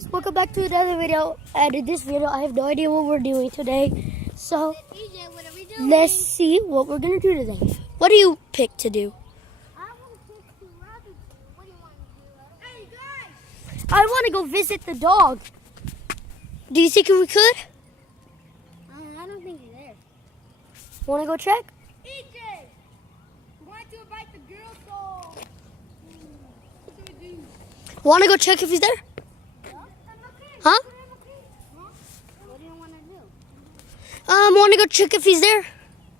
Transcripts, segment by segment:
guys, welcome back to another video. And in this video, I have no idea what we're doing today. So, let's see what we're going to do today. What do you pick to do? I want to pick the rabbit. What do you want to do? Hey, guys! I want to go visit the dog. Do you think we could? I don't think he's there. Want to go check? EJ! Want to invite the girls home? What do we do? Want to go check if he's there? Huh? What do you want to do? Want to go check if he's there?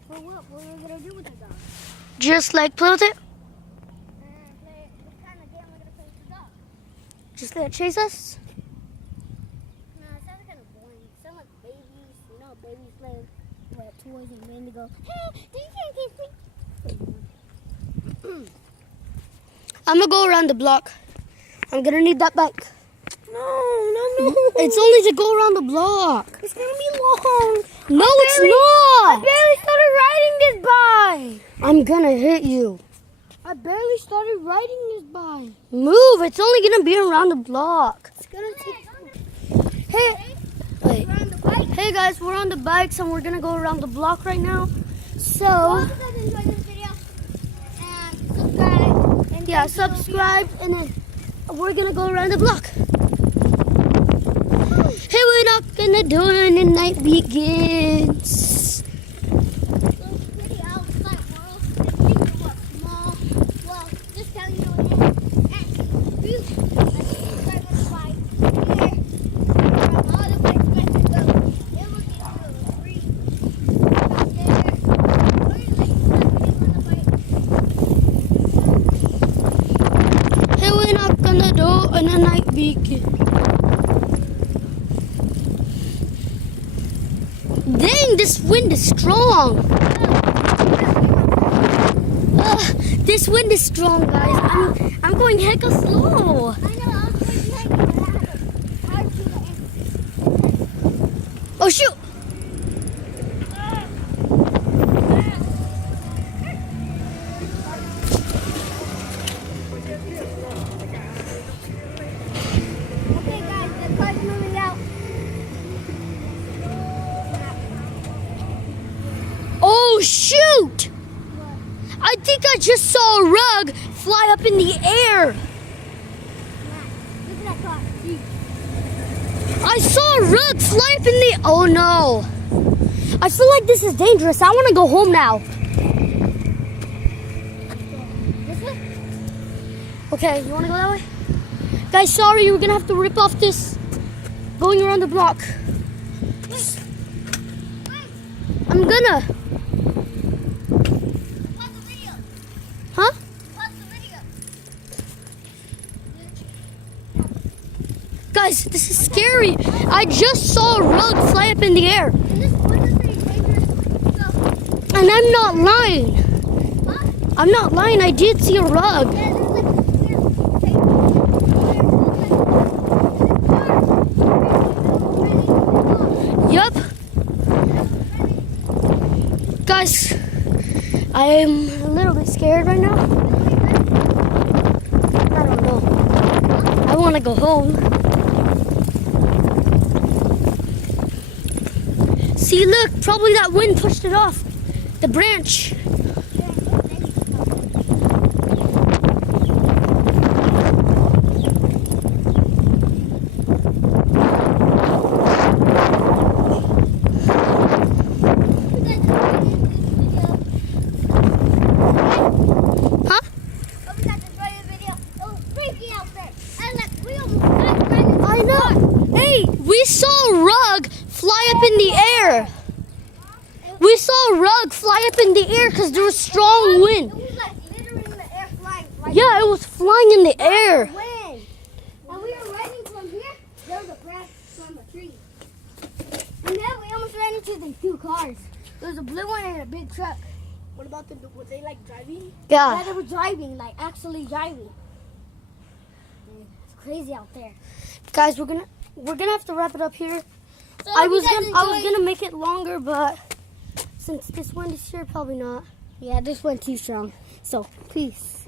For what? What are we going to do with the dog? Just like play with it? Play, what kind of game are we going to play with the dog? Just let it chase us? No, it sounds kind of boring. Sound like babies. You know, babies play with toys and then they go, hey, do you can't kiss me? I'm going to go around the block. I'm going to need that bike. No. It's only to go around the block. It's going to be long. No, it's not. I barely started riding this bike. I'm going to hit you. I barely started riding this bike. Move. It's only going to be around the block. It's going to take... Hey. Wait. We're on the bike. Hey, guys. We're on the bikes, and we're going to go around the block right now. So, Hope you guys enjoyed this video. And subscribe. And yeah, subscribe, and then we're going to go around the block. Hey, we're knocking the door, and the night begins. So pretty outside world. The things are small. Well, just tell you what it is. Actually, you subscribe on the bike. Here. From all the bikes that you go. It will give you a free. Out there. Or you like on the bike. Hey, we knock on the door, and the night begins. Dang, this wind is strong. This wind is strong, guys. I'm going hecka slow. I know, I was thinking hard to the end. Oh, shoot. Okay, guys, the car's moving out. Oh, shoot. I think I just saw a rug fly up in the air. Look at that car. I saw a rug fly up in the... Oh, no. I feel like this is dangerous. I want to go home now. This way? Okay, you want to go that way? Guys, sorry, we're going to have to rip off this going around the block. I'm gonna. Pause the video. Huh? Pause the video. Guys, this is scary. I just saw a rug fly up in the air. And this one is pretty dangerous. So, And I'm not lying. huh? I'm not lying. I did see a rug. Yeah, there's like a clear tape. Yup. Guys, I am a little bit scared right now. I don't know. I want to go home. See, look, probably that wind pushed it off. The branch. Huh? I know. Hey, we saw a rug fly up in the air. We saw a rug fly up in the air because there was strong wind. It was like literally in the air flying. Like Yeah, it was flying in the air. wind. And we were riding from here. There was a branch from a tree. And then we almost ran into the two cars. There was a blue one and a big truck. What about the? Were they like driving? Yeah, Yeah. they were driving, like actually driving. It's crazy out there. Guys, we're gonna have to wrap it up here. So I if was you guys gonna enjoyed- make it longer, but since this wind is here, probably not. Yeah, this went too strong. So peace.